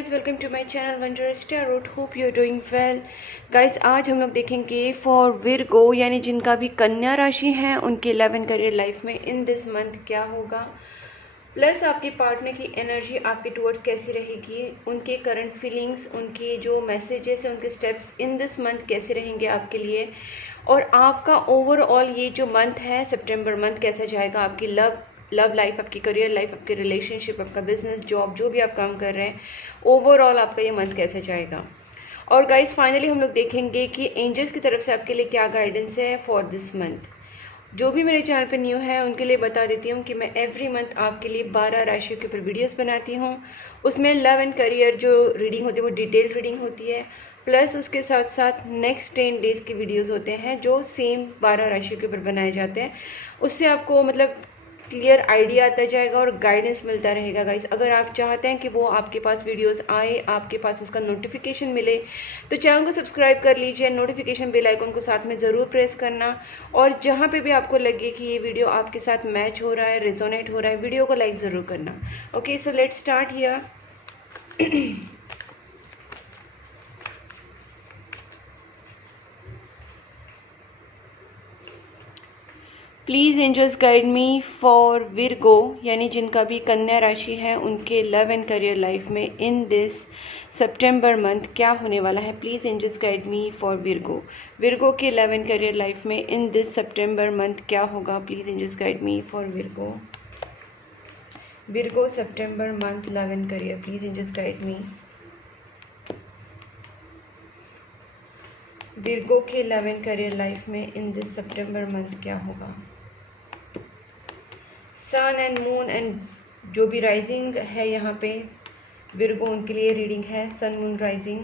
Guys, welcome to my channel Wondrous Tarot. Hope you are doing well. Guys, आज हम लोग देखेंगे for Virgo यानी जिनका भी कन्या राशि है उनके 11 करियर लाइफ में इन दिस मंथ क्या होगा, प्लस आपके पार्टनर की एनर्जी आपके टुवर्ड्स कैसी रहेगी, उनके करंट फीलिंग्स, उनके जो मैसेजेस हैं, उनके स्टेप्स इन दिस मंथ कैसे रहेंगे आपके लिए, और आपका ओवरऑल ये जो मंथ है सितंबर मंथ कैसा जाएगा, आपकी लव लाइफ, आपकी करियर लाइफ, आपके रिलेशनशिप, आपका बिजनेस, जॉब, जो भी आप काम कर रहे हैं, ओवरऑल आपका ये मंथ कैसे जाएगा। और गाइस, फाइनली हम लोग देखेंगे कि एंजल्स की तरफ से आपके लिए क्या गाइडेंस है फॉर दिस मंथ। जो भी मेरे चैनल पे न्यू है उनके लिए बता देती हूँ कि मैं एवरी मंथ आपके लिए 12 राशियों के ऊपर वीडियोस बनाती हूँ। उसमें लव एंड करियर जो रीडिंग होती है वो डिटेल रीडिंग होती है, प्लस उसके साथ साथ नेक्स्ट 10 डेज़ के वीडियोस होते हैं जो सेम 12 राशियों के ऊपर बनाए जाते हैं। उससे आपको मतलब क्लियर आइडिया आता जाएगा और गाइडेंस मिलता रहेगा। गाइस, अगर आप चाहते हैं कि वो आपके पास वीडियोस आए, आपके पास उसका नोटिफिकेशन मिले, तो चैनल को सब्सक्राइब कर लीजिए, नोटिफिकेशन बेल आइकन को साथ में ज़रूर प्रेस करना, और जहाँ पे भी आपको लगे कि ये वीडियो आपके साथ मैच हो रहा है, रेजोनेट हो रहा है, वीडियो को लाइक ज़रूर करना। Okay, so let's start here. Please angels guide me for Virgo यानी जिनका भी कन्या राशि है उनके लव एंड करियर लाइफ में इन दिस सितंबर मंथ क्या होने वाला है। Please angels guide me for Virgo के लव एंड करियर लाइफ में इन दिस सितंबर मंथ क्या होगा। Please angels guide me for Virgo सितंबर month love and career. Please angels guide me Virgo के लव एंड करियर लाइफ में इन this सितंबर month क्या होगा। सन एंड मून एंड जो भी राइजिंग है यहाँ पे विर्गो उनके लिए रीडिंग है, sun moon rising.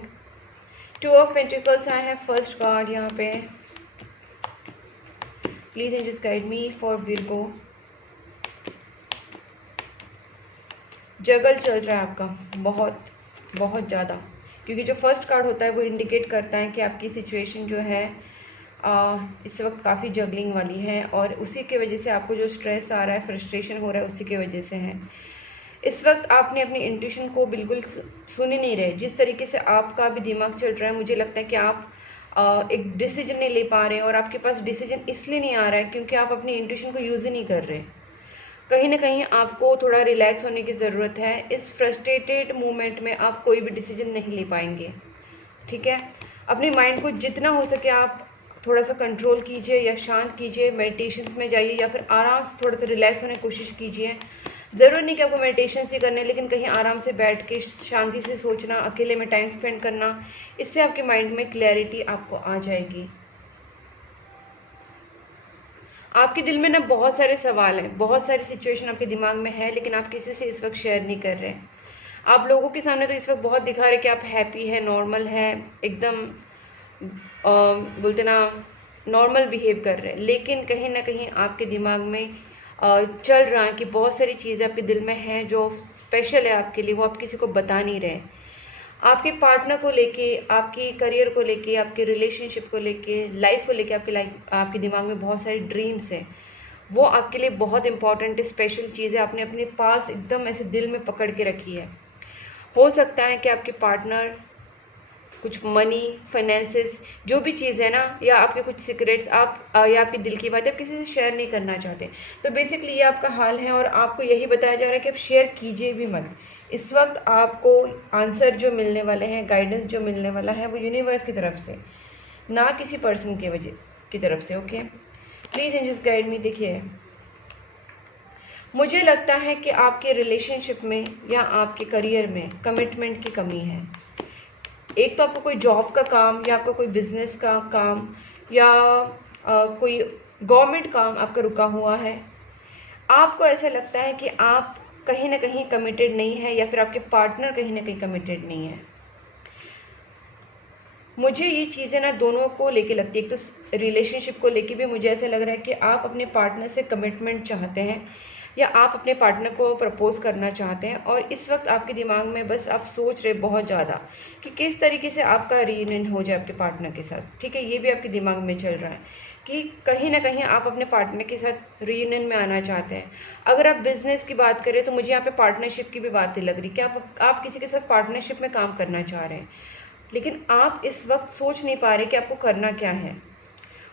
2 of pentacles आए हैं, फर्स्ट कार्ड यहाँ पे। Please angels guide me for Virgo. जगल चल रहा है आपका बहुत बहुत ज़्यादा, क्योंकि जो फर्स्ट कार्ड होता है वो इंडिकेट करता है कि आपकी सिचुएशन जो है इस वक्त काफ़ी जगलिंग वाली है, और उसी के वजह से आपको जो स्ट्रेस आ रहा है, फ्रस्ट्रेशन हो रहा है, उसी के वजह से है। इस वक्त आपने अपनी इंट्यूशन को बिल्कुल सुन ही नहीं रहे। जिस तरीके से आपका भी दिमाग चल रहा है, मुझे लगता है कि आप एक डिसीजन नहीं ले पा रहे, और आपके पास डिसीजन इसलिए नहीं आ रहा है क्योंकि आप अपनी इंट्यूशन को यूज़ ही नहीं कर रहे। कहीं ना कहीं आपको थोड़ा रिलैक्स होने की ज़रूरत है। इस फ्रस्ट्रेटेड मोमेंट में आप कोई भी डिसीजन नहीं ले पाएंगे, ठीक है। अपने माइंड को जितना हो सके आप थोड़ा सा कंट्रोल कीजिए या शांत कीजिए, मेडिटेशन में जाइए या फिर आराम से थोड़ा सा रिलैक्स होने की कोशिश कीजिए। ज़रूर नहीं कि आपको मेडिटेशन ही करने, लेकिन कहीं आराम से बैठ के शांति से सोचना, अकेले में टाइम स्पेंड करना, इससे आपके माइंड में क्लैरिटी आपको आ जाएगी। आपके दिल में ना बहुत सारे सवाल हैं, बहुत सारी सिचुएशन आपके दिमाग में है, लेकिन आप किसी से इस वक्त शेयर नहीं कर रहे। आप लोगों के सामने तो इस वक्त बहुत दिखा रहे कि आप हैप्पी है, नॉर्मल है, एकदम बोलते ना नॉर्मल बिहेव कर रहे हैं, लेकिन कहीं ना कहीं आपके दिमाग में चल रहा है कि बहुत सारी चीज़ें आपके दिल में हैं जो स्पेशल है आपके लिए, वो आप किसी को बता नहीं रहे। आपके पार्टनर को लेके, आपकी करियर को लेके, आपके रिलेशनशिप को लेके, लाइफ को लेके आपके दिमाग में बहुत सारी ड्रीम्स हैं। वो आपके लिए बहुत इंपॉर्टेंट स्पेशल चीज़ है, आपने अपने पास एकदम ऐसे दिल में पकड़ के रखी है। हो सकता है कि आपके पार्टनर कुछ मनी, फाइनेंसेस, जो भी चीज़ है ना, या आपके कुछ सीक्रेट्स या आपके दिल की बातें आप किसी से शेयर नहीं करना चाहते। तो बेसिकली ये आपका हाल है, और आपको यही बताया जा रहा है कि आप शेयर कीजिए भी मत। इस वक्त आपको आंसर जो मिलने वाले हैं, गाइडेंस जो मिलने वाला है, वो यूनिवर्स की तरफ से, ना किसी पर्सन की तरफ से। Okay, please angels guide me. देखिए, मुझे लगता है कि आपके रिलेशनशिप में या आपके करियर में कमिटमेंट की कमी है। एक तो आपको कोई जॉब का काम, या आपका कोई बिजनेस का काम, या कोई गवर्नमेंट काम आपका रुका हुआ है। आपको ऐसा लगता है कि आप कहीं ना कहीं कमिटेड नहीं है, या फिर आपके पार्टनर कहीं ना कहीं कमिटेड नहीं है। मुझे ये चीज़ें ना दोनों को लेके लगती है। एक तो रिलेशनशिप को लेके भी मुझे ऐसा लग रहा है कि आप अपने पार्टनर से कमिटमेंट चाहते हैं, या आप अपने पार्टनर को प्रपोज करना चाहते हैं, और इस वक्त आपके दिमाग में बस आप सोच रहे बहुत ज़्यादा कि किस तरीके से आपका रीयूनियन हो जाए आपके पार्टनर के साथ, ठीक है। ये भी आपके दिमाग में चल रहा है। कि कहीं ना कहीं आप अपने पार्टनर के साथ रीयूनियन में आना चाहते हैं। अगर आप बिजनेस की बात करें तो मुझे यहाँ पे पार्टनरशिप की भी बातें लग रही कि आप किसी के साथ पार्टनरशिप में काम करना चाह रहे हैं, लेकिन आप इस वक्त सोच नहीं पा रहे कि आपको करना क्या है,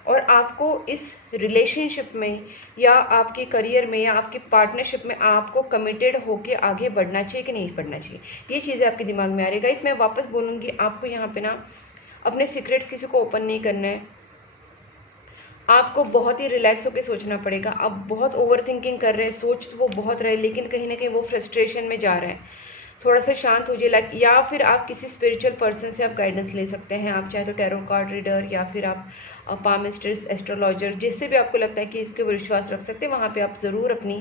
और आपको इस रिलेशनशिप में या आपके करियर में या आपकी पार्टनरशिप में आपको कमिटेड होके आगे बढ़ना चाहिए कि नहीं बढ़ना चाहिए। ये चीज़ें आपके दिमाग में आ रही है। गाइस मैं वापस बोलूँगी, आपको यहाँ पे ना अपने सीक्रेट्स किसी को ओपन नहीं करना है। आपको बहुत ही रिलैक्स होकर सोचना पड़ेगा। आप बहुत ओवर थिंकिंग कर रहे हैं, सोच तो वो बहुत रहे, लेकिन कहीं ना कहीं वो फ्रस्ट्रेशन में जा रहे हैं। थोड़ा सा शांत हो जाए, या फिर आप किसी स्पिरिचुअल पर्सन से आप गाइडेंस ले सकते हैं। आप चाहे तो टैरो कार्ड रीडर या फिर आप पामिस्ट्रिस्ट, एस्ट्रोलॉजर, जिससे भी आपको लगता है कि इसके विश्वास रख सकते हैं, वहाँ पे आप ज़रूर अपनी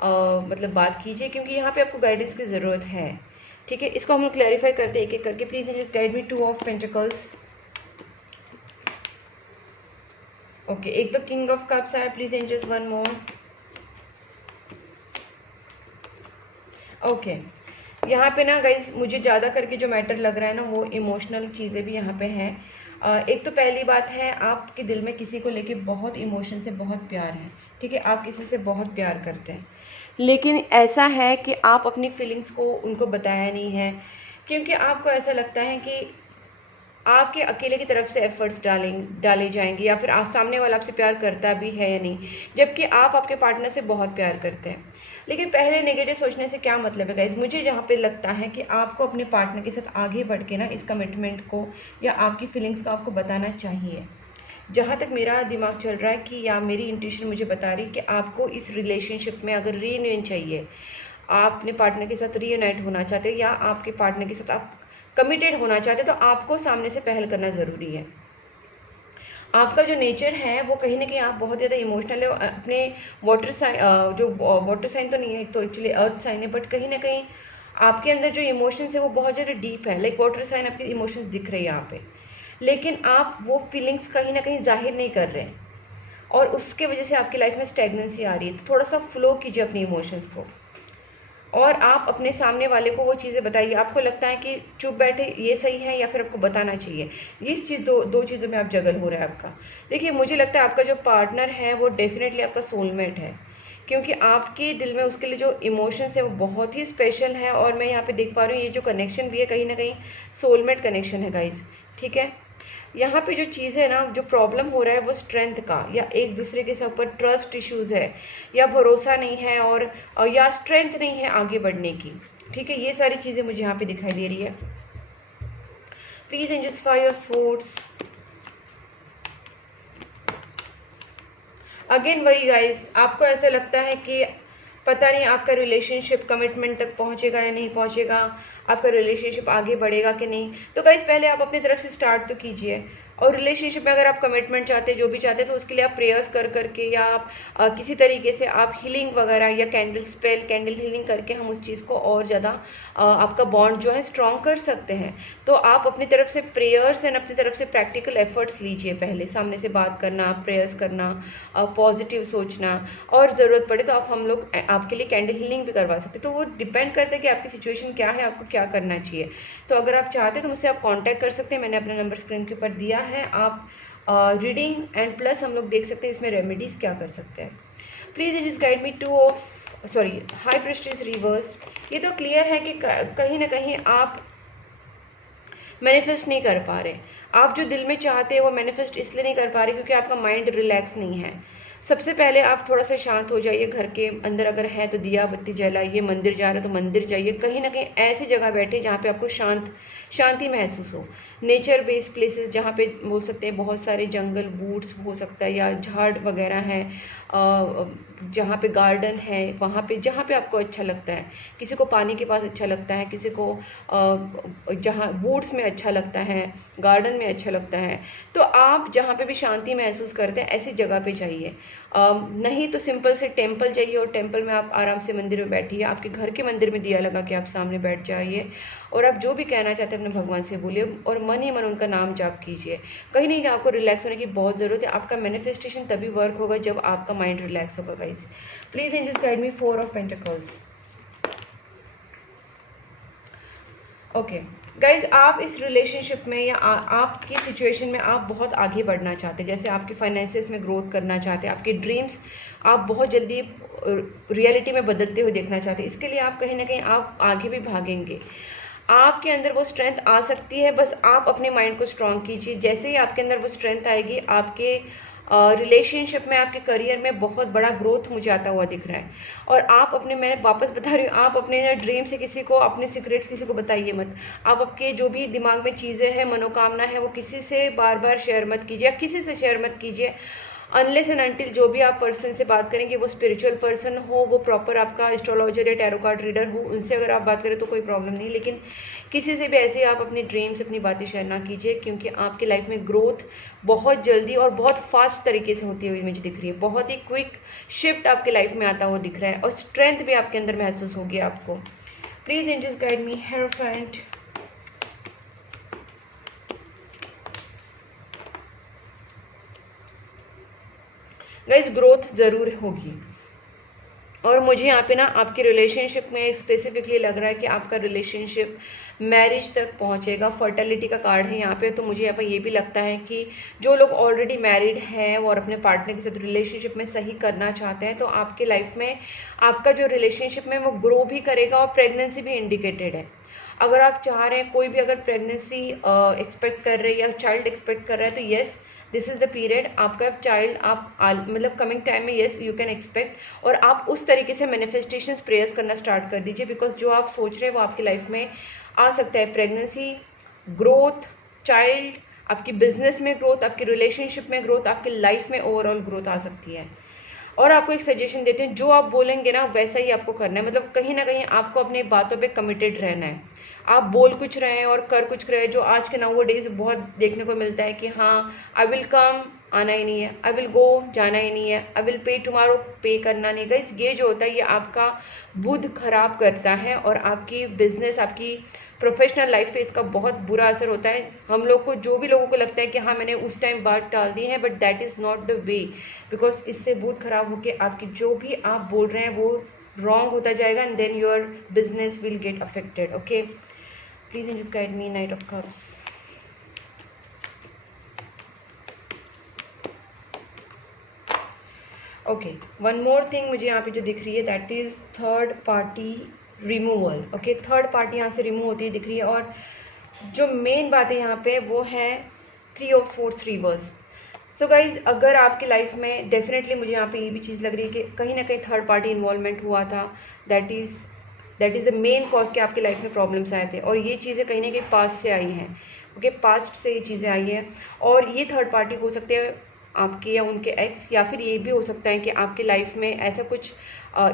मतलब बात कीजिए, क्योंकि यहाँ पे आपको गाइडेंस की ज़रूरत है। ठीक है, इसको हम लोग क्लैरिफाई करते हैं एक एक करके। Please just guide me. 2 of pentacles. Okay, एक तो किंग ऑफ कप्स आया। Please angels one more. Okay, यहाँ पे ना गाइज मुझे ज़्यादा करके जो मैटर लग रहा है ना, वो इमोशनल चीज़ें भी यहाँ पे हैं। एक तो पहली बात है, आपके दिल में किसी को लेके बहुत इमोशन से बहुत प्यार है। ठीक है, आप किसी से बहुत प्यार करते हैं, लेकिन ऐसा है कि आप अपनी फीलिंग्स को उनको बताया नहीं है, क्योंकि आपको ऐसा लगता है कि आपके अकेले की तरफ से एफर्ट्स डाले जाएंगे, या फिर आप सामने वाला आपसे प्यार करता भी है या नहीं, जबकि आप आपके पार्टनर से बहुत प्यार करते हैं। लेकिन पहले नेगेटिव सोचने से क्या मतलब है गाइज? मुझे जहाँ पे लगता है कि आपको अपने पार्टनर के साथ आगे बढ़ के ना इस कमिटमेंट को या आपकी फीलिंग्स को आपको बताना चाहिए। जहाँ तक मेरा दिमाग चल रहा है कि या मेरी इंट्यूशन मुझे बता रही है कि आपको इस रिलेशनशिप में अगर रीयूनियन चाहिए, आप अपने पार्टनर के साथ रीयूनाइट होना चाहते हो, या आपके पार्टनर के साथ आप कमिटेड होना चाहते हो, तो आपको सामने से पहल करना ज़रूरी है। आपका जो नेचर है वो कहीं ना कहीं आप बहुत ज़्यादा इमोशनल है। अपने वाटर साइन, जो वाटर साइन तो नहीं है तो एक्चुअली अर्थ साइन है, बट कहीं ना कहीं आपके अंदर जो इमोशंस है वो बहुत ज़्यादा डीप है। लाइक वाटर साइन आपके इमोशंस दिख रहे हैं यहाँ पे, लेकिन आप वो फीलिंग्स कहीं ना कहीं जाहिर नहीं कर रहे हैं, और उसके वजह से आपकी लाइफ में स्टेगनेंसी आ रही है। तो थोड़ा सा फ्लो कीजिए अपने इमोशंस को, और आप अपने सामने वाले को वो चीज़ें बताइए। आपको लगता है कि चुप बैठे ये सही है, या फिर आपको बताना चाहिए? इस चीज़ दो चीज़ों में आप जगल हो रहा है आपका। देखिए, मुझे लगता है आपका जो पार्टनर है वो डेफिनेटली आपका सोलमेट है, क्योंकि आपके दिल में उसके लिए जो इमोशंस है वो बहुत ही स्पेशल है। और मैं यहाँ पे देख पा रही हूँ ये जो कनेक्शन भी है कहीं ना कहीं सोलमेट कनेक्शन है गाइज। ठीक है, यहाँ पे जो चीज़ है ना, जो प्रॉब्लम हो रहा है वो स्ट्रेंथ का, या एक दूसरे के साथ ऊपर ट्रस्ट इश्यूज है, या भरोसा नहीं है, और या स्ट्रेंथ नहीं है आगे बढ़ने की। ठीक है, ये सारी चीज़ें मुझे यहाँ पे दिखाई दे रही है। प्लीज एंजस्फाई योर थॉट्स। अगेन वही गाइज, आपको ऐसा लगता है कि पता नहीं आपका रिलेशनशिप कमिटमेंट तक पहुंचेगा या नहीं पहुंचेगा, आपका रिलेशनशिप आगे बढ़ेगा कि नहीं। तो गाइज पहले आप अपनी तरफ से स्टार्ट तो कीजिए। और रिलेशनशिप में अगर आप कमिटमेंट चाहते हैं, जो भी चाहते हैं, तो उसके लिए आप प्रेयर्स कर करके, या आप किसी तरीके से आप हीलिंग वगैरह या कैंडल स्पेल, कैंडल हीलिंग करके हम उस चीज़ को और ज़्यादा आपका बॉन्ड जो है स्ट्रॉन्ग कर सकते हैं। तो आप अपनी तरफ से प्रेयर्स एंड अपनी तरफ से प्रैक्टिकल एफर्ट्स लीजिए। पहले सामने से बात करना, प्रेयर्स करना, पॉजिटिव सोचना, और ज़रूरत पड़े तो हम लोग आपके लिए कैंडल हीलिंग भी करवा सकते हैं। तो वो डिपेंड करता है कि आपकी सिचुएशन क्या है, आपको क्या करना चाहिए। तो अगर आप चाहते हैं तो मुझसे आप कांटेक्ट कर सकते हैं। मैंने अपना नंबर स्क्रीन के ऊपर दिया है। आप रीडिंग एंड प्लस हम लोग देख सकते हैं इसमें रेमेडीज़ क्या कर सकते हैं। Please just guide me. 2 of high Prestige reverse. ये तो क्लियर है कि कहीं ना कहीं आप मैनिफेस्ट नहीं कर पा रहे। आप जो दिल में चाहते हैं वो मैनिफेस्ट इसलिए नहीं कर पा रहे क्योंकि आपका माइंड रिलैक्स नहीं है। सबसे पहले आप थोड़ा सा शांत हो जाइए। घर के अंदर अगर है तो दिया बत्ती जलाइए, मंदिर जा रहे हो तो मंदिर जाइए, कहीं ना कहीं ऐसी जगह बैठे जहाँ पे आपको शांति महसूस हो। नेचर बेस्ड प्लेसेस जहाँ पे बोल सकते हैं, बहुत सारे जंगल, वुड्स हो सकता है, या झाड़ वगैरह हैं, जहाँ पे गार्डन है, वहाँ पे जहाँ पे आपको अच्छा लगता है। किसी को पानी के पास अच्छा लगता है, किसी को जहाँ वुड्स में अच्छा लगता है, गार्डन में अच्छा लगता है। तो आप जहाँ पे भी शांति महसूस करते हैं ऐसी जगह पे जाइए। नहीं तो सिंपल से टेम्पल जाइए, और टेम्पल में आप आराम से मंदिर में बैठिए। आपके घर के मंदिर में दिया लगा के आप सामने बैठ जाइए, और आप जो भी कहना चाहते हैं अपने भगवान से बोलिए, और मन ही मन उनका नाम जाप कीजिए। कहीं नहीं, आपको रिलैक्स होने की बहुत ज़रूरत है। आपका मैनिफेस्टेशन तभी वर्क होगा जब आपका माइंड रिलैक्स होगा guys. Please angels guide me. 4 of pentacles. Okay guys, आप इस रिलेशनशिप में या आपकी सिचुएशन में आप बहुत आगे बढ़ना चाहते हैं, जैसे आपके फाइनेंसेस में ग्रोथ करना चाहते हैं, आपके ड्रीम्स आप बहुत जल्दी रियलिटी में बदलते हुए देखना चाहते हैं। इसके लिए आप कहीं ना कहीं आप आगे भी भागेंगे, आपके अंदर वो स्ट्रेंथ आ सकती है, बस आप अपने माइंड को स्ट्रांग कीजिए। जैसे ही आपके अंदर वो स्ट्रेंथ आएगी, आपके रिलेशनशिप में, आपके करियर में बहुत बड़ा ग्रोथ मुझे आता हुआ दिख रहा है। और आप अपने, मैं वापस बता रही हूँ, आप अपने ड्रीम से किसी को, अपने सीक्रेट्स किसी को बताइए मत। आप आपके जो भी दिमाग में चीज़ें हैं, मनोकामना है, वो किसी से बार बार शेयर मत कीजिए, किसी से शेयर मत कीजिए अनलेस एंड अनटिल जो भी आप पर्सन से बात करेंगे वो स्पिरिचुअल पर्सन हो, वो प्रॉपर आपका एस्ट्रोलॉजर या टैरो कार्ड रीडर हो, उनसे अगर आप बात करें तो कोई प्रॉब्लम नहीं। लेकिन किसी से भी ऐसे आप अपनी ड्रीम्स, अपनी बातें शेयर ना कीजिए, क्योंकि आपकी लाइफ में ग्रोथ बहुत जल्दी और बहुत फास्ट तरीके से होती हुई मुझे दिख रही है। बहुत ही क्विक शिफ्ट आपकी लाइफ में आता हुआ दिख रहा है और स्ट्रेंथ भी आपके अंदर महसूस होगी आपको। Please angels guide me, hierophant. Guys, growth ज़रूर होगी और मुझे यहाँ पे ना आपके रिलेशनशिप में स्पेसिफिकली लग रहा है कि आपका रिलेशनशिप मैरिज तक पहुँचेगा। फर्टिलिटी का कार्ड है यहाँ पे, तो मुझे यहाँ पे ये भी लगता है कि जो लोग ऑलरेडी मैरिड हैं और अपने पार्टनर के साथ रिलेशनशिप में सही करना चाहते हैं, तो आपके लाइफ में आपका जो रिलेशनशिप में वो ग्रो भी करेगा और प्रेगनेंसी भी इंडिकेटेड है। अगर आप चाह रहे हैं, कोई भी अगर प्रेगनेंसी एक्सपेक्ट कर रहे हैं या चाइल्ड एक्सपेक्ट कर रहा है, तो yes this is the period. आपका चाइल्ड आप मतलब कमिंग टाइम में येस यू कैन एक्सपेक्ट, और आप उस तरीके से मैनिफेस्टेशंस प्रेयर्स करना स्टार्ट कर दीजिए, बिकॉज जो आप सोच रहे हैं वो आपकी लाइफ में आ सकता है। प्रेगनेंसी, ग्रोथ, चाइल्ड, आपकी बिजनेस में ग्रोथ, आपकी रिलेशनशिप में ग्रोथ, आपकी लाइफ में ओवरऑल ग्रोथ आ सकती है। और आपको एक सजेशन देते हैं, जो आप बोलेंगे ना वैसा ही आपको करना है। मतलब कहीं ना कहीं आपको अपनी बातों पे कमिटेड रहना है। आप बोल कुछ रहे हैं और कर कुछ रहे हैं, जो आज के नाउ डेज बहुत देखने को मिलता है कि हाँ आई विल कम, आना ही नहीं है, आई विल गो, जाना ही नहीं है, आई विल पे टुमारो, पे करना नहीं। गाइस, ये जो होता है ये आपका बुध खराब करता है और आपकी बिजनेस, आपकी प्रोफेशनल लाइफ पे इसका बहुत बुरा असर होता है। हम लोग को, जो भी लोगों को लगता है कि हाँ मैंने उस टाइम बात टाल दी है, but that is not the way, because इससे बुध खराब होकर आपकी जो भी आप बोल रहे हैं वो रॉन्ग होता जाएगा and then your business will get affected. Okay, please just guide me, knight of cups. Okay, one more thing मुझे यहाँ पे जो दिख रही है that is third party removal. Okay, third party यहाँ से रिमूव होती दिख रही है और जो मेन बात है यहाँ पे वो है 3 of swords reverse. So guys, अगर आपकी लाइफ में डेफिनेटली मुझे यहाँ पे ये भी चीज़ लग रही है कि कहीं ना कहीं थर्ड पार्टी इन्वॉल्वमेंट हुआ था, that is the main cause कि आपकी लाइफ में प्रॉब्लम्स आए थे और ये चीज़ें कहीं ना कहीं पास्ट से आई हैं। ओके, पास्ट से ये चीज़ें आई हैं और ये थर्ड पार्टी हो सकते हैं आपके या उनके एक्स, या फिर ये भी हो सकता है कि आपकी लाइफ में ऐसा कुछ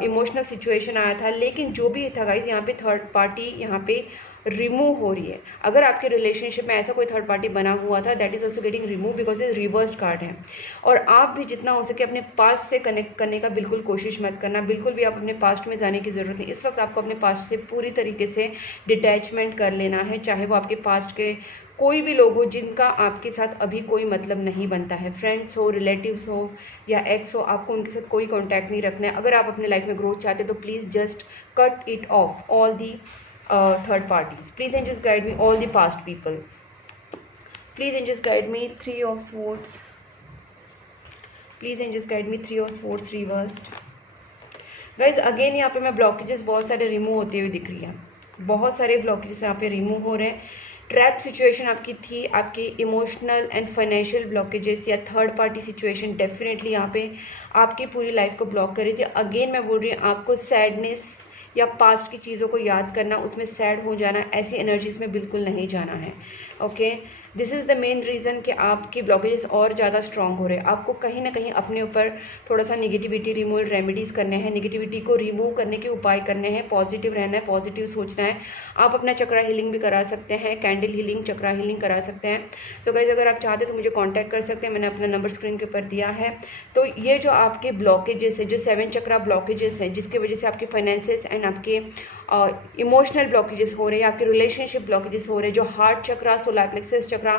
इमोशनल सिचुएशन आया था। लेकिन जो भी था गाइज, यहाँ पे थर्ड पार्टी यहाँ पे रिमूव हो रही है। अगर आपके रिलेशनशिप में ऐसा कोई थर्ड पार्टी बना हुआ था, that is also getting remove because ये रिवर्स्ड कार्ड है। और आप भी जितना हो सके अपने पास्ट से कनेक्ट करने का बिल्कुल कोशिश मत करना, बिल्कुल भी आप अपने पास्ट में जाने की ज़रूरत नहीं। इस वक्त आपको अपने पास्ट से पूरी तरीके से डिटैचमेंट कर लेना है, चाहे वो आपके पास्ट के कोई भी लोग हो जिनका आपके साथ अभी कोई मतलब नहीं बनता है, फ्रेंड्स हो, रिलेटिव्स हो या एक्स हो, आपको उनके साथ कोई कॉन्टैक्ट नहीं रखना है। अगर आप अपने लाइफ में ग्रोथ चाहते हैं तो please just cut it of all the third parties. Please and just guide me all the past people. Please and just guide me 3 of swords. Please and just guide me 3 of swords reversed. Guys, again यहाँ पे मैं blockages बहुत सारे remove होते हुए दिख रही है, बहुत सारे ब्लॉकेजेस यहाँ पे रिमूव हो रहे हैं। ट्रैप सिचुएशन आपकी थी, आपकी इमोशनल एंड फाइनेंशियल ब्लॉकेजेस या थर्ड पार्टी सिचुएशन डेफिनेटली यहाँ पे आपकी पूरी लाइफ को ब्लॉक कर रही थी। अगेन मैं बोल रही हूँ, आपको सैडनेस या पास्ट की चीज़ों को याद करना, उसमें सैड हो जाना, ऐसी एनर्जीज में बिल्कुल नहीं जाना है। Okay, this is the main reason कि आपकी ब्लॉकेजेस और ज़्यादा स्ट्रॉन्ग हो रहे हैं। आपको कहीं ना कहीं अपने ऊपर थोड़ा सा निगेटिविटी रिमूवल रेमेडीज़ करने हैं, निगेटिविटी को रिमूव करने के उपाय करने हैं, पॉजिटिव रहना है, पॉजिटिव सोचना है। आप अपना चक्रा हीलिंग भी करा सकते हैं, कैंडल हीलिंग, चक्रा हीलिंग करा सकते हैं। सो गाइज, अगर आप चाहते तो मुझे कॉन्टैक्ट कर सकते हैं, मैंने अपना नंबर स्क्रीन के ऊपर दिया है। तो ये जो आपके ब्लॉकेजेस है, जो 7 चक्रा ब्लॉकेजेस हैं, जिसकी वजह से आपके फाइनेंसेस एंड आपके इमोशनल ब्लॉकेजेस हो रहे हैं, आपके रिलेशनशिप ब्लॉकेजेस हो रहे हैं, जो heart chakra, solar plexus chakra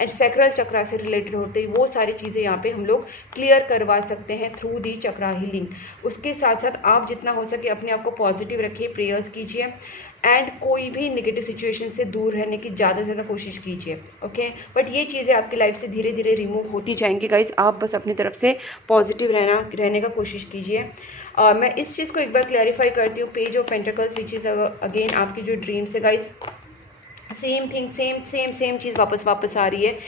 and sacral chakra से रिलेटेड होते हैं, वो सारी चीज़ें यहाँ पे हम लोग क्लियर करवा सकते हैं थ्रू दी चक्रा हीलिंग। उसके साथ साथ आप जितना हो सके अपने आप को पॉजिटिव रखिए, प्रेयर्स कीजिए एंड कोई भी नेगेटिव सिचुएशन से दूर रहने की ज़्यादा से ज़्यादा कोशिश कीजिए। ओके, बट ये चीज़ें आपकी लाइफ से धीरे धीरे रिमूव होती जाएंगी गाइज। आप बस अपनी तरफ से पॉजिटिव रहने का कोशिश कीजिए। मैं इस चीज़ को एक बार क्लैरिफाई करती हूँ, page of pentacles which is again आपकी जो ड्रीम्स है गाइज, सेम थिंग, सेम चीज़ वापस आ रही है।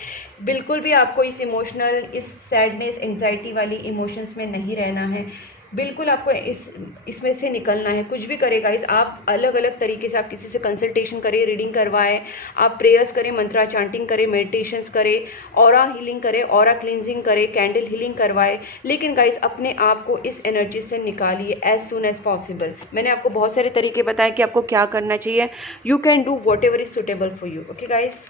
बिल्कुल भी आपको इस इमोशनल, इस सैडनेस, एंग्जाइटी वाली इमोशंस में नहीं रहना है। बिल्कुल आपको इसमें से निकलना है। कुछ भी करेगा इस आप अलग अलग तरीके से, आप किसी से कंसल्टेशन करें, रीडिंग करवाएं, आप प्रेयर्स करें, मंत्रा चांटिंग करें, मेडिटेशंस करें, ऑरा हीलिंग करें, ऑरा क्लींजिंग करें, कैंडल हीलिंग करवाएं, लेकिन गाइस अपने आप को इस एनर्जी से निकालिए एज सुन एज पॉसिबल। मैंने आपको बहुत सारे तरीके बताए कि आपको क्या करना चाहिए। You can do whatever is suitable for you. Okay guys,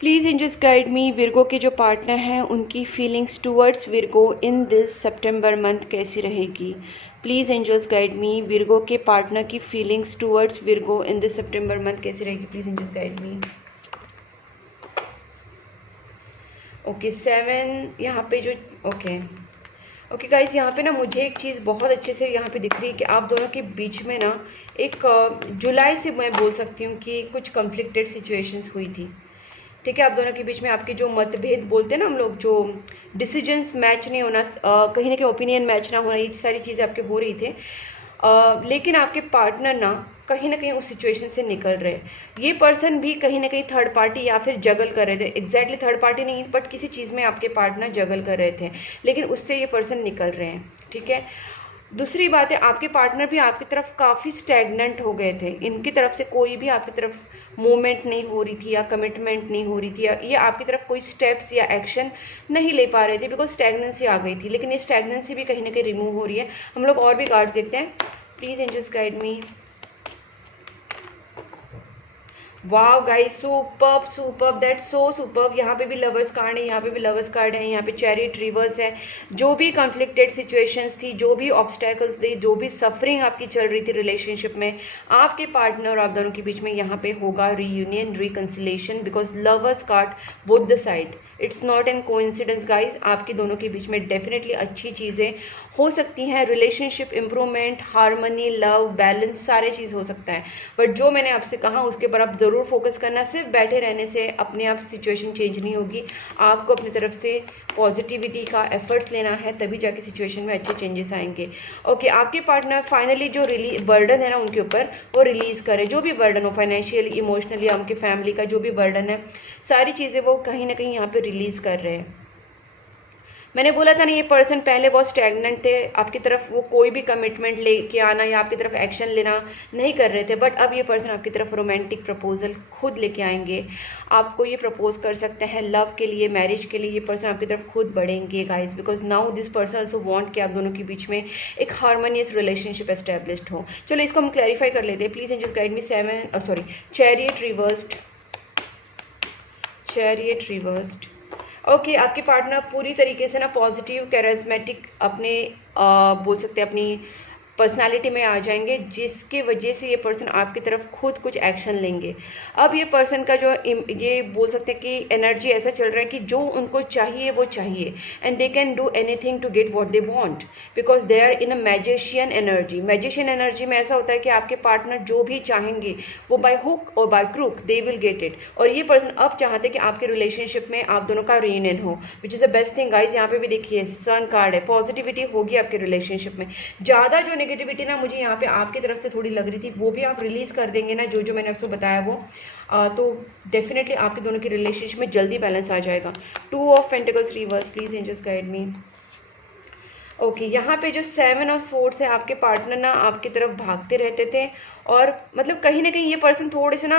please angels guide me, Virgo के जो पार्टनर हैं उनकी feelings towards Virgo in this सितंबर मंथ कैसी रहेगी। Please angels guide me, Virgo के पार्टनर की feelings towards Virgo in this सितंबर मंथ कैसी रहेगी। Please angels guide me. Okay 7 यहाँ पे जो ओके गाइज, यहाँ पे ना मुझे एक चीज़ बहुत अच्छे से यहाँ पे दिख रही है कि आप दोनों के बीच में ना एक जुलाई से मैं बोल सकती हूँ कि कुछ कॉन्फ्लिक्टेड सिचुएशंस हुई थी। ठीक है, आप दोनों के बीच में आपके जो मतभेद बोलते हैं ना हम लोग, जो डिसीजंस मैच नहीं होना, कहीं ना कहीं ओपिनियन मैच ना होना, ये सारी चीज़ें आपके हो रही थे। लेकिन आपके पार्टनर ना कहीं उस सिचुएशन से निकल रहे। ये पर्सन भी कहीं ना कहीं थर्ड पार्टी या फिर जगल कर रहे थे, एग्जैक्टली थर्ड पार्टी नहीं बट किसी चीज़ में आपके पार्टनर जगल कर रहे थे, लेकिन उससे ये पर्सन निकल रहे हैं। ठीक है, दूसरी बात है आपके पार्टनर भी आपकी तरफ काफ़ी स्टैग्नेंट हो गए थे। इनकी तरफ से कोई भी आपकी तरफ मूवमेंट नहीं हो रही थी या कमिटमेंट नहीं हो रही थी, या ये आपकी तरफ कोई स्टेप्स या एक्शन नहीं ले पा रहे थे बिकॉज स्टैग्नेंसी आ गई थी। लेकिन ये स्टैग्नेंसी भी कहीं ना कहीं रिमूव हो रही है। हम लोग और भी कार्ड्स देखते हैं। Please angels guide me. Wow guys, superb, that so superb. यहाँ पे भी लवर्स कार्ड है, यहाँ पे भी लवर्स कार्ड है, यहाँ पे चैरियट रिवर्स है। जो भी कॉन्फ्लिक्टेड सिचुएशंस थी, जो भी ऑब्स्टैकल्स थे, जो भी सफरिंग आपकी चल रही थी रिलेशनशिप में, आपके पार्टनर और आप दोनों के बीच में यहाँ पे होगा reunion, reconciliation, because lovers card both the side. It's not an coincidence guys, आपके दोनों के बीच में डेफिनेटली अच्छी चीज़ें हो सकती हैं। Relationship improvement, harmony, love, balance, सारे चीज़ हो सकता है। बट जो मैंने आपसे कहा उसके ऊपर आप ज़रूर फोकस करना। सिर्फ बैठे रहने से अपने आप सिचुएशन चेंज नहीं होगी। आपको अपनी तरफ से पॉजिटिविटी का एफर्ट्स लेना है, तभी जाके सिचुएशन में अच्छे चेंजेस आएंगे। ओके, आपके पार्टनर फाइनली जो बर्डन है ना उनके ऊपर, वो रिलीज़ करें। जो भी बर्डन हो, फाइनेंशियल, इमोशनली, या उनकी फैमिली का जो भी बर्डन है, सारी चीज़ें वो कहीं ना कहीं यहाँ पे रिलीज़ कर रहे हैं। मैंने बोला था ना, ये पर्सन पहले बहुत स्टैग्नेंट थे, आपकी तरफ वो कोई भी कमिटमेंट लेके आना या आपकी तरफ एक्शन लेना नहीं कर रहे थे। बट अब ये पर्सन आपकी तरफ रोमांटिक प्रपोजल खुद लेके आएंगे। आपको ये प्रपोज कर सकते हैं लव के लिए, मैरिज के लिए। ये पर्सन आपकी तरफ खुद बढ़ेंगे guys, because now this person also want कि आप दोनों के बीच में एक हार्मोनियस रिलेशनशिप एस्टेब्लिश्ड हो। चलो इसको हम क्लैरिफाई कर लेते हैं। Please angels guide me. Chariot reversed. Okay, आपके पार्टनर पूरी तरीके से ना पॉजिटिव, कैरिज्मेटिक, अपने बोल सकते हैं अपनी पर्सनालिटी में आ जाएंगे, जिसके वजह से ये पर्सन आपकी तरफ खुद कुछ एक्शन लेंगे। अब ये पर्सन का जो ये बोल सकते हैं कि एनर्जी ऐसा चल रहा है कि जो उनको चाहिए वो चाहिए, and they can do anything to get what they want, because they are in a magician energy. Magician energy में ऐसा होता है कि आपके पार्टनर जो भी चाहेंगे वो बाय हुक और by crook they will get it. और ये पर्सन अब चाहते हैं कि आपके रिलेशनशिप में आप दोनों का रियूनियन हो, which is the best thing guys. यहाँ पे भी देखिए सन कार्ड है, पॉजिटिविटी होगी आपके रिलेशनशिप में। ज़्यादा जो नेगेटिविटी ना मुझे यहाँ पे आपकी तरफ से थोड़ी लग रही थी, वो भी आप रिलीज कर देंगे ना, जो मैंने आपको बताया वो, तो डेफिनेटली आपके दोनों के रिलेशनशिप में जल्दी बैलेंस आ जाएगा। 2 of pentacles reversed. Please angels guide me. Okay, यहाँ पे जो 7 ऑफ स्वॉर्ड्स है, आपके पार्टनर ना आपकी तरफ भागते रहते थे और मतलब कहीं ना कहीं ये पर्सन थोड़े से ना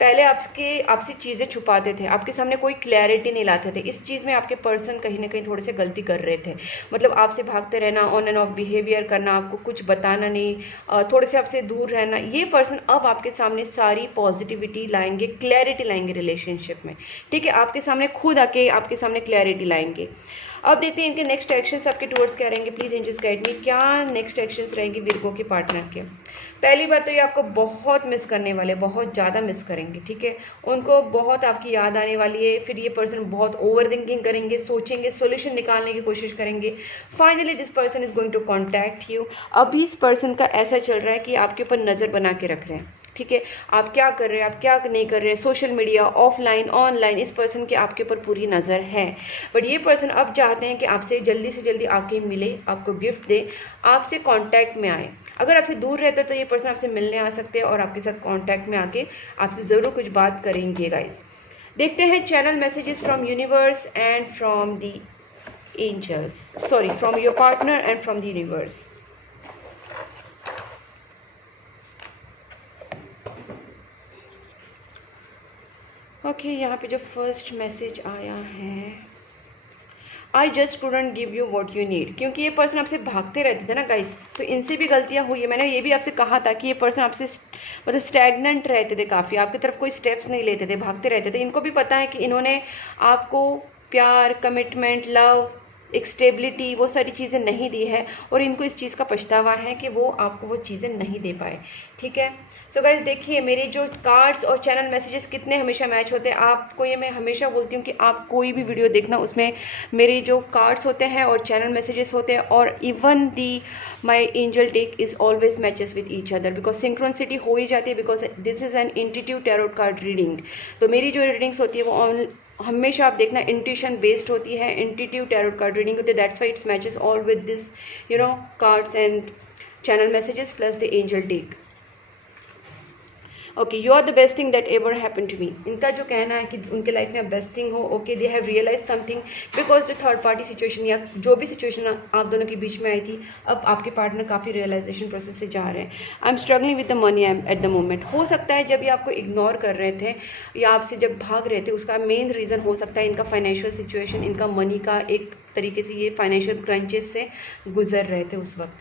पहले आपसे चीज़ें छुपाते थे, आपके सामने कोई क्लैरिटी नहीं लाते थे। इस चीज़ में आपके पर्सन कहीं ना कहीं थोड़े से गलती कर रहे थे, मतलब आपसे भागते रहना, ऑन एंड ऑफ बिहेवियर करना, आपको कुछ बताना नहीं, थोड़े से आपसे दूर रहना। ये पर्सन अब आपके सामने सारी पॉजिटिविटी लाएंगे, क्लैरिटी लाएंगे रिलेशनशिप में, ठीक है, आपके सामने खुद आके आपके सामने क्लैरिटी लाएंगे। अब देखते हैं इनके नेक्स्ट एक्शंस आपके टुवर्ड्स क्या रहेंगे। प्लीज एंजल्स गाइड मी, क्या नेक्स्ट एक्शंस रहेंगे विर्गो के पार्टनर के। पहली बात तो ये आपको बहुत मिस करने वाले, बहुत ज़्यादा मिस करेंगे, ठीक है, उनको बहुत आपकी याद आने वाली है। फिर ये पर्सन बहुत ओवर थिंकिंग करेंगे, सोचेंगे, सोल्यूशन निकालने की कोशिश करेंगे। Finally this person is going to contact you. अभी इस पर्सन का ऐसा चल रहा है कि आपके ऊपर नज़र बना के रख रहे हैं, ठीक है, आप क्या कर रहे हैं, आप क्या नहीं कर रहे हैं, सोशल मीडिया, ऑफलाइन, ऑनलाइन, इस पर्सन की आपके ऊपर पूरी नज़र है। बट ये पर्सन अब चाहते हैं कि आपसे जल्दी से जल्दी आके मिले, आपको गिफ्ट दे, आपसे कांटेक्ट में आए। अगर आपसे दूर रहता है तो ये पर्सन आपसे मिलने आ सकते हैं और आपके साथ कांटेक्ट में आके आपसे ज़रूर कुछ बात करेंगे गाइस। देखते हैं channel messages from universe and from the angels, sorry, from your partner and from the universe. Okay, यहाँ पे जो फर्स्ट मैसेज आया है, I just couldn't give you what you need. क्योंकि ये पर्सन आपसे भागते रहते थे ना गाइस, तो इनसे भी गलतियाँ हुई है। मैंने ये भी आपसे कहा था कि ये पर्सन आपसे मतलब स्टैगनेंट रहते थे काफ़ी, आपकी तरफ कोई स्टेप्स नहीं लेते थे, भागते रहते थे। इनको भी पता है कि इन्होंने आपको प्यार, कमिटमेंट, लव, एक स्टेबिलिटी, वो सारी चीज़ें नहीं दी है और इनको इस चीज़ का पछतावा है कि वो आपको वो चीज़ें नहीं दे पाए, ठीक है। सो गाइस देखिए, मेरे जो कार्ड्स और चैनल मैसेजेस कितने हमेशा मैच होते हैं। आपको ये मैं हमेशा बोलती हूँ कि आप कोई भी वीडियो देखना, उसमें मेरे जो कार्ड्स होते हैं और चैनल मैसेजेस होते हैं और even the my angel deck is always matches with each other, because synchronicity हो ही जाती है, because this is an intuitive tarot card reading. तो मेरी जो रीडिंग्स होती है वो हमेशा आप देखना इंट्यूशन बेस्ड होती है, इंट्यूटिव टैरोट कार्ड रीडिंग होती है। That's why it's matches all with this cards and channel messages plus the angel deck. Okay, you are the best thing that ever happen to me. इनका जो कहना है कि उनके लाइफ में आप बेस्ट थिंग हो। Okay, they have realize something, because जो थर्ड पार्टी सिचुएशन या जो भी सिचुएशन आप दोनों के बीच में आई थी, अब आपके पार्टनर काफ़ी रियलाइजेशन प्रोसेस से जा रहे हैं। I am struggling with the money at the moment. हो सकता है जब ये आपको इग्नोर कर रहे थे या आपसे जब भाग रहे थे, उसका मेन रीज़न हो सकता है इनका फाइनेंशियल सिचुएशन, इनका मनी का एक तरीके से ये फाइनेंशियल क्रंचेस से गुजर रहे थे उस वक्त।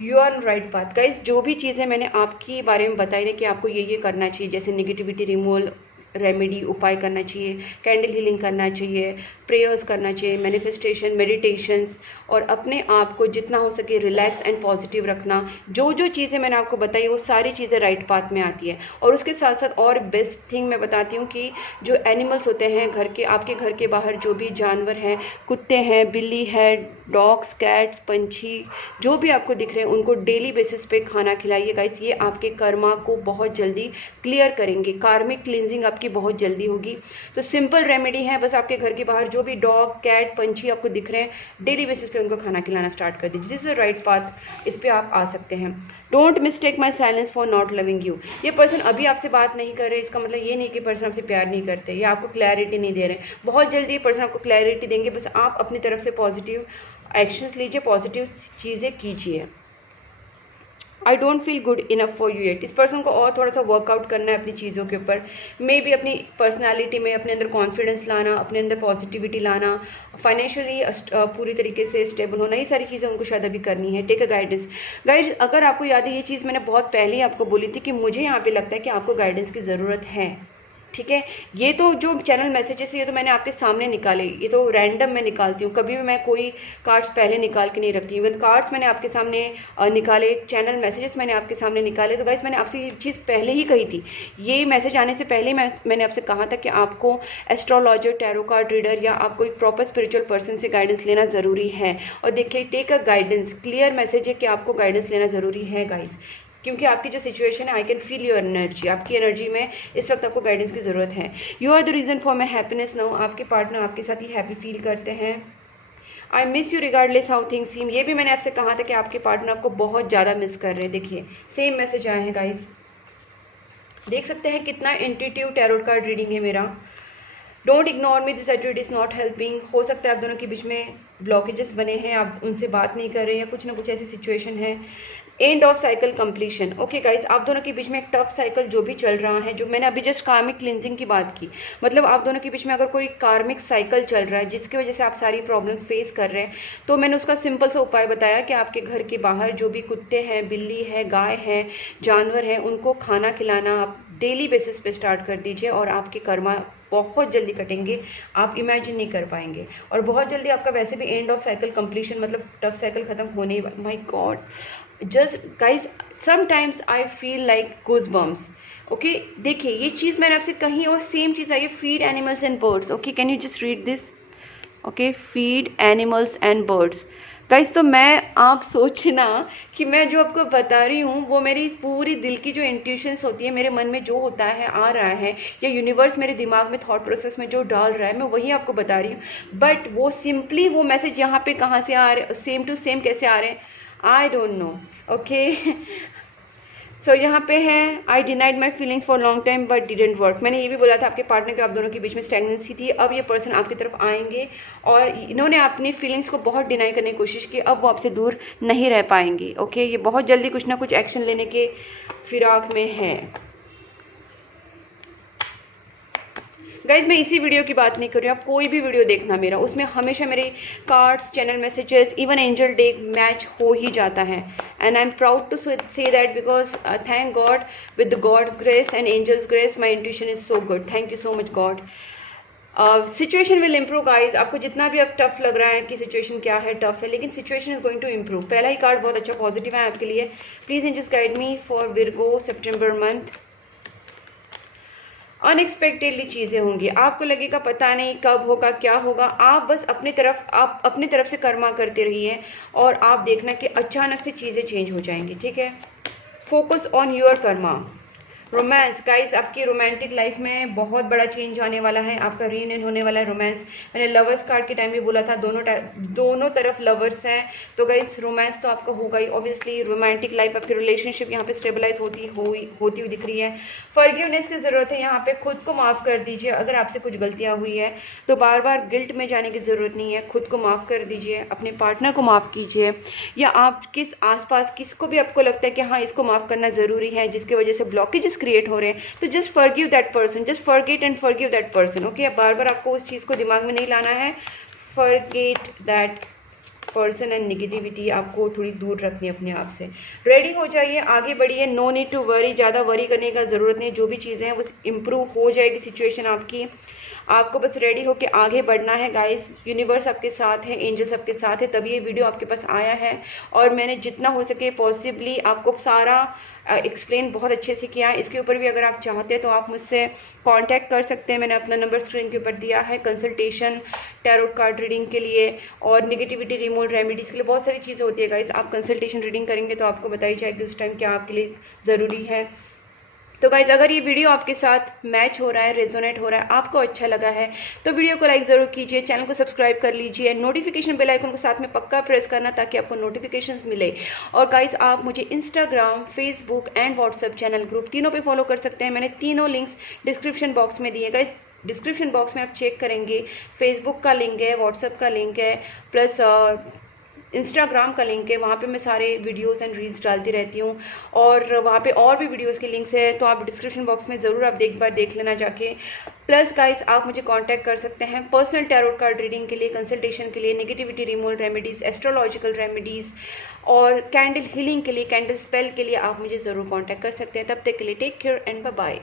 You are right path guys. जो भी चीज़ें मैंने आपके बारे में बताई ना कि आपको ये करना चाहिए, जैसे नेगेटिविटी रिमूवल रेमेडी उपाय करना चाहिए, कैंडल हीलिंग करना चाहिए, प्रेयर्स करना चाहिए, मैनिफेस्टेशन, मेडिटेशंस, और अपने आप को जितना हो सके रिलैक्स एंड पॉजिटिव रखना। जो जो चीज़ें मैंने आपको बताई वो सारी चीज़ें राइट पाथ में आती है। और उसके साथ साथ और बेस्ट थिंग मैं बताती हूँ कि जो एनिमल्स होते हैं घर के, आपके घर के बाहर जो भी जानवर हैं, कुत्ते हैं, बिल्ली है, डॉग्स, कैट्स, पंछी, जो भी आपको दिख रहे हैं, उनको डेली बेसिस पे खाना खिलाइए गाइस। ये आपके कर्मा को बहुत जल्दी क्लियर करेंगे, कार्मिक क्लिनजिंग आपकी बहुत जल्दी होगी। तो सिंपल रेमेडी है, बस आपके घर के बाहर जो भी डॉग, कैट, पंछी आपको दिख रहे हैं, डेली बेसिस पे उनको खाना खिलाना स्टार्ट कर दीजिए। दिस इज राइट पाथ, इस पर आप आ सकते हैं। Don't mistake my silence for not loving you. ये पर्सन अभी आपसे बात नहीं कर रहे, इसका मतलब ये नहीं कि पर्सन आपसे प्यार नहीं करते या आपको क्लैरिटी नहीं दे रहे। बहुत जल्दी ये पर्सन आपको क्लैरिटी देंगे, बस आप अपनी तरफ से पॉजिटिव एक्शंस लीजिए, पॉजिटिव चीज़ें कीजिए। I don't feel good enough for you yet. इस पर्सन को और थोड़ा सा वर्कआउट करना है अपनी चीज़ों के ऊपर, मे भी अपनी पर्सनालिटी में अपने अंदर कॉन्फिडेंस लाना, अपने अंदर पॉजिटिविटी लाना, फाइनेंशियली पूरी तरीके से स्टेबल होना, ये सारी चीज़ें उनको शायद अभी करनी है। Take a guidance guide. अगर आपको याद है, ये चीज़ मैंने बहुत पहले ही आपको बोली थी कि मुझे यहाँ पे लगता है कि आपको गाइडेंस की ज़रूरत है, ठीक है। ये तो जो चैनल मैसेजेस ये तो मैंने आपके सामने निकाले, ये तो रैंडम मैं निकालती हूँ, कभी भी मैं कोई कार्ड्स पहले निकाल के नहीं रखती। इवन कार्ड्स मैंने आपके सामने निकाले, चैनल मैसेजेस मैंने आपके सामने निकाले। तो गाइस मैंने आपसे ये चीज़ पहले ही कही थी, ये मैसेज आने से पहले मैंने आपसे कहा था कि आपको एस्ट्रोलॉजर, टैरो कार्ड रीडर या आपको एक प्रॉपर स्पिरिचुअल पर्सन से गाइडेंस लेना ज़रूरी है। और देखिए, take a guidance, clear message है कि आपको गाइडेंस लेना ज़रूरी है गाइस, क्योंकि आपकी जो सिचुएशन है, I can feel your energy, आपकी एनर्जी में इस वक्त आपको गाइडेंस की ज़रूरत है। You are the reason for my happiness now. आपके पार्टनर आपके साथ ही हैप्पी फील करते हैं। I miss you regardless how things seem. ये भी मैंने आपसे कहा था कि आपके पार्टनर आपको बहुत ज़्यादा मिस कर रहे हैं। देखिए, सेम मैसेज आए हैं गाइस, देख सकते हैं कितना इंट्यूटिव टैरोट कार्ड रीडिंग है मेरा। Don't ignore me, this attitude is not helping. हो सकता है आप दोनों के बीच में ब्लॉकेजेस बने हैं, आप उनसे बात नहीं कर रहे हैं, या कुछ ना कुछ ऐसी सिचुएशन है। And of cycle completion. Okay guys, आप दोनों के बीच में एक टफ साइकिल जो भी चल रहा है, जो मैंने अभी जस्ट कार्मिक क्लिनजिंग की बात की, मतलब आप दोनों के बीच में अगर कोई कार्मिक साइकिल चल रहा है जिसकी वजह से आप सारी प्रॉब्लम फेस कर रहे हैं, तो मैंने उसका सिंपल सा उपाय बताया कि आपके घर के बाहर जो भी कुत्ते हैं, बिल्ली है, गाय है, जानवर हैं, उनको खाना खिलाना आप डेली बेसिस पे स्टार्ट कर दीजिए और आपके कर्मा बहुत जल्दी कटेंगे, आप इमेजिन नहीं कर पाएंगे। और बहुत जल्दी आपका वैसे भी एंड ऑफ साइकिल कंप्लीशन मतलब टफ साइकिल खत्म होने ही वाला। My god, just guys sometimes I feel like goose bumps. Okay, देखिए ये चीज़ मैंने आपसे कही और सेम चीज़ आई है, feed animals and birds. Okay, can you just read this? Okay, feed animals and birds. Guys, तो मैं आप सोचना कि मैं जो आपको बता रही हूँ वो मेरी पूरी दिल की जो इंट्यूशंस होती है, मेरे मन में जो होता है आ रहा है, या यूनिवर्स मेरे दिमाग में थॉट प्रोसेस में जो डाल रहा है, मैं वही आपको बता रही हूँ। बट वो सिंपली वो मैसेज यहाँ पे कहाँ से आ रहे, सेम टू सेम कैसे आ रहे हैं, I don't know. Okay, so यहाँ पे है, I denied my feelings for long time but didn't work. मैंने ये भी बोला था आपके पार्टनर के, आप दोनों के बीच में स्टैग्नेंसी थी, अब ये पर्सन आपकी तरफ आएंगे और इन्होंने अपनी फीलिंग्स को बहुत डिनाई करने की कोशिश की, अब वो आपसे दूर नहीं रह पाएंगे। ओके, ये बहुत जल्दी कुछ ना कुछ एक्शन लेने के फिराक में है। गाइज, मैं इसी वीडियो की बात नहीं कर रही हूँ, आप कोई भी वीडियो देखना मेरा, उसमें हमेशा मेरे cards, channel messages, even angel day match हो ही जाता है। And I am proud to say that because thank god, with god grace and angels grace my intuition is so good. Thank you so much god. Situation will improve guys, आपको जितना भी अब tough लग रहा है कि situation क्या है, टफ है, लेकिन situation is going to improve. पहला ही कार्ड बहुत अच्छा पॉजिटिव है आपके लिए। Please angels guide me for Virgo सितंबर मंथ। अनएक्सपेक्टेडली चीज़ें होंगी, आपको लगेगा पता नहीं कब होगा, क्या होगा, आप बस आप अपनी तरफ से कर्मा करते रहिए और आप देखना कि अचानक से चीज़ें चेंज हो जाएंगी। ठीक है, focus on your Karma. Romance guys, आपकी रोमांटिक लाइफ में बहुत बड़ा चेंज आने वाला है, आपका रीयूनियन होने वाला है। रोमांस, मैंने लवर्स कार्ड के टाइम भी बोला था, दोनों तरफ लवर्स हैं, तो गाइस रोमांस तो आपका होगा ही ऑब्वियसली। रोमांटिक लाइफ, आपकी रिलेशनशिप यहाँ पे स्टेबलाइज होती हुई दिख रही है। फॉरगिवनेस की ज़रूरत है यहाँ पे, खुद को माफ़ कर दीजिए। अगर आपसे कुछ गलतियाँ हुई है तो बार बार गिल्ट में जाने की ज़रूरत नहीं है, खुद को माफ़ कर दीजिए, अपने पार्टनर को माफ़ कीजिए, या आप किस आसपास किसको भी आपको लगता है कि हाँ इसको माफ़ करना ज़रूरी है, जिसकी वजह से ब्लॉकेजेस क्रिएट हो रहे हैं, तो just forgive that person, just forget and forgive that person. Okay, बार बार आपको उस चीज़ को दिमाग में नहीं लाना है, forget that person and negativity आपको थोड़ी दूर रखनी है अपने आप से। रेडी हो जाइए, आगे बढ़िए, नो नीड टू वरी, ज़्यादा वरी करने का ज़रूरत नहीं, जो भी चीज़ें हैं वो इम्प्रूव हो जाएगी सिचुएशन आपकी, आपको बस रेडी होकर आगे बढ़ना है गाइस। यूनिवर्स आपके साथ है, एंजल्स आपके साथ है, तभी ये वीडियो आपके पास आया है और मैंने जितना हो सके पॉसिबली आपको सारा एक्सप्लेन बहुत अच्छे से किया है। इसके ऊपर भी अगर आप चाहते हैं तो आप मुझसे कांटेक्ट कर सकते हैं, मैंने अपना नंबर स्क्रीन के ऊपर दिया है। कंसल्टेशन, टैरोट कार्ड रीडिंग के लिए और नेगेटिविटी रिमूवल रेमेडीज़ के लिए बहुत सारी चीज़ें होती है गाइस। आप कंसल्टेशन रीडिंग करेंगे तो आपको बताई जाएगी उस टाइम क्या आपके लिए ज़रूरी है। तो गाइज, अगर ये वीडियो आपके साथ मैच हो रहा है, रेजोनेट हो रहा है, आपको अच्छा लगा है, तो वीडियो को लाइक ज़रूर कीजिए, चैनल को सब्सक्राइब कर लीजिए, नोटिफिकेशन बेल आइकन को साथ में पक्का प्रेस करना ताकि आपको नोटिफिकेशंस मिले। और गाइज, आप मुझे Instagram, Facebook and WhatsApp channel group तीनों पे फॉलो कर सकते हैं। मैंने तीनों लिंक्स डिस्क्रिप्शन बॉक्स में दिए। गाइज, डिस्क्रिप्शन बॉक्स में आप चेक करेंगे, फेसबुक का लिंक है, व्हाट्सएप का लिंक है, प्लस इंस्टाग्राम का लिंक है, वहाँ पे मैं सारे वीडियोस एंड रील्स डालती रहती हूँ और वहाँ पे और भी वीडियोस के लिंक्स है, तो आप डिस्क्रिप्शन बॉक्स में ज़रूर आप एक बार देख लेना जाके। प्लस गाइस, आप मुझे कांटेक्ट कर सकते हैं पर्सनल टैरोट कार्ड रीडिंग के लिए, कंसल्टेशन के लिए, negativity removal remedies, astrological remedies और कैंडल हीलिंग के लिए, कैंडल स्पेल के लिए आप मुझे ज़रूर कॉन्टैक्ट कर सकते हैं। तब तक के लिए take care and bye bye.